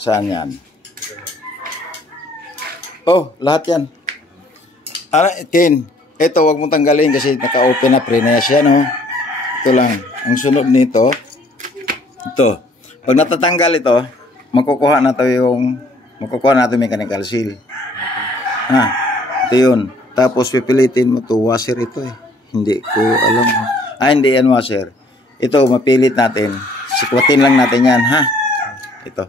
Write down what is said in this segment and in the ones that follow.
Saan yan? Oh, lahat yan. Ken, ito wag mong tanggalin kasi naka-open na pre na siya, no? Ito lang. Ang sunod nito, ito. Pag natatanggal ito, makukuha natin mechanical seal. Ito yun. Tapos pipilitin mo to washer ito eh. Hindi ko alam. Hindi yan washer. Ito, mapilit natin. Sikwatin lang natin yan, ha? Ito.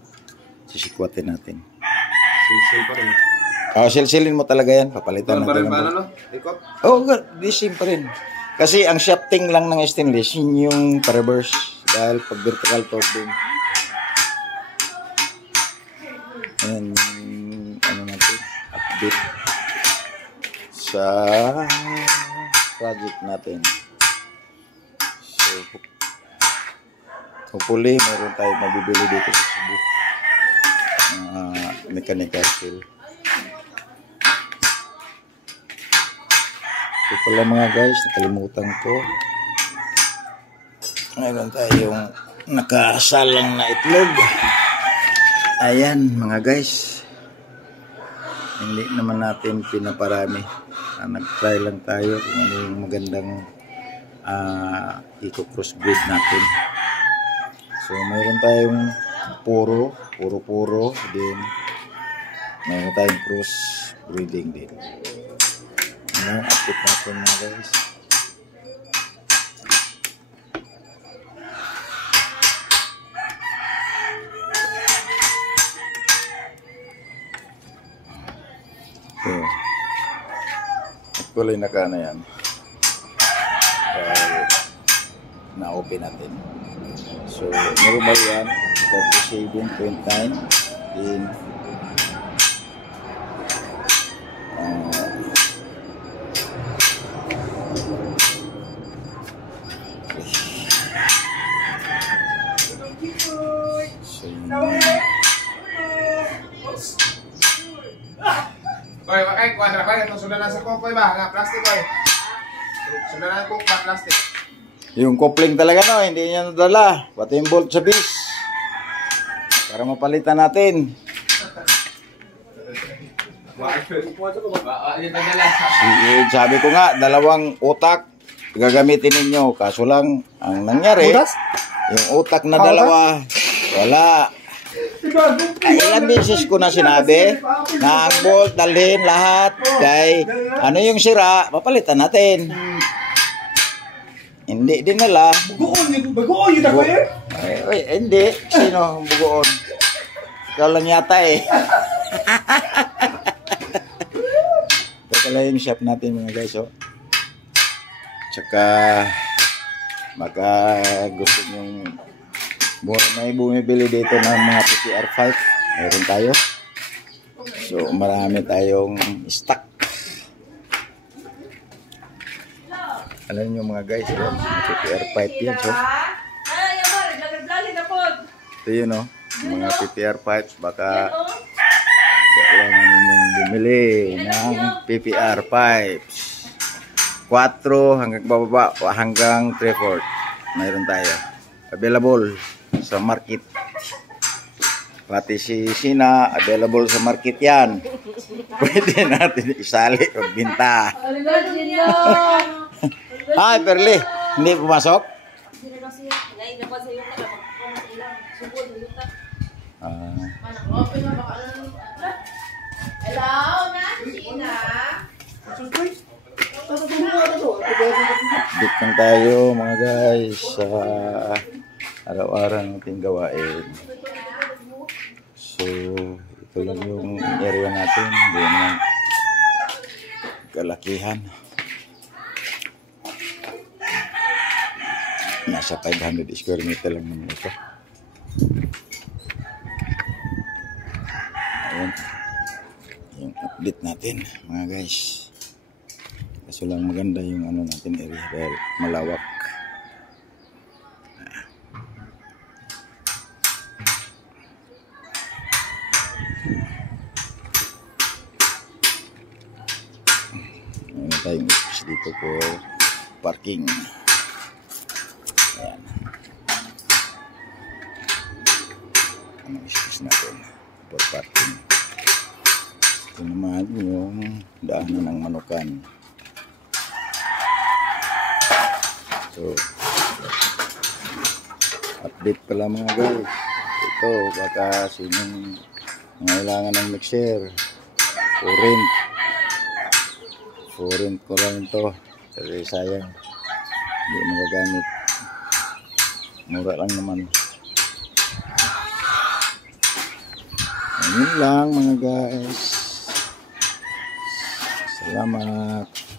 Sisikwatin natin. Silsil pa rin. Silsilin mo talaga yan. Papalitan natin. Di-sim pa rin. Kasi ang shafting lang ng stainless, yun yung pa-reverse. Dahil pag vertical torque din. And, ano natin? Update sa project natin. So, hopefully, meron tayo mabibili dito sa Cebu. Mechanical seal. Ito pala mga guys, nakalimutan ko. Meron tayong nakasalang na itlog. Ayan mga guys. Hindi naman natin pinaparami. Nag-try lang tayo kung ano yung magandang i-crossbreed natin. So mayroon tayong puro. Then mayroon tayong cross breeding din. Update natin mga guys. So, actually naka na yan. Na-open natin. So, normal yan. 37.9 in Oy, makay kuan ra ba itong sudanan sa kokoy ba nga plastic oy. Sudanan ko pa plastic. Yung coupling talaga no, hindi niya nadala. Pati yung bolt sa bis. Para mapalitan natin. Sabi ko nga, dalawang utak gagamitin ninyo. Kaso lang, ang nangyari, yung utak na dalawa, wala. Ilang beses ko na sinabi na ang bolt, dalhin lahat. Kay ano yung sira, papalitan natin. Hindi din nila. Bugoon yun ako eh. Hindi. Sino ang bugoon? Ikaw lang yata eh. Ito pala yung shop natin mga guys. Oh. Tsaka baka gusto nyong may bumibili dito ng mga PPR5. Meron tayo. So marami tayong stock. Alam nyo mga guys, yan, mga PPR5 yan. So, ito yun o, mga PPR pipes. Baka kailangan ninyong bumili ng PPR pipes. 4 hanggang bababa, hanggang 3/4. Mayroon tayo. Available sa market. Pati si Sina, available sa market yan. Pwede natin isali o binta. Hi, Perli. Hindi pumasok? Hello, Nachina. Update lang tayo mga guys sa araw-araw nating gawain. So, ito lang yung area natin. Hindi naman kalakihan. Nasa 500 square meter lang naman ito. Ayan. Yung update natin mga guys. Kaso lang maganda yung ano natin area dahil malawak. Mayroon tayong space dito for parking. Ayan. Anong space natin? for parking. Ito naman yung daanan ng manukan. So, update pala mga guys. Ito, baka sinong nangailangan ng mixer. For rent ko lang ito. Kasi sayang. Hindi magagamit. Mura lang naman. Ayun lang mga guys. Salamat.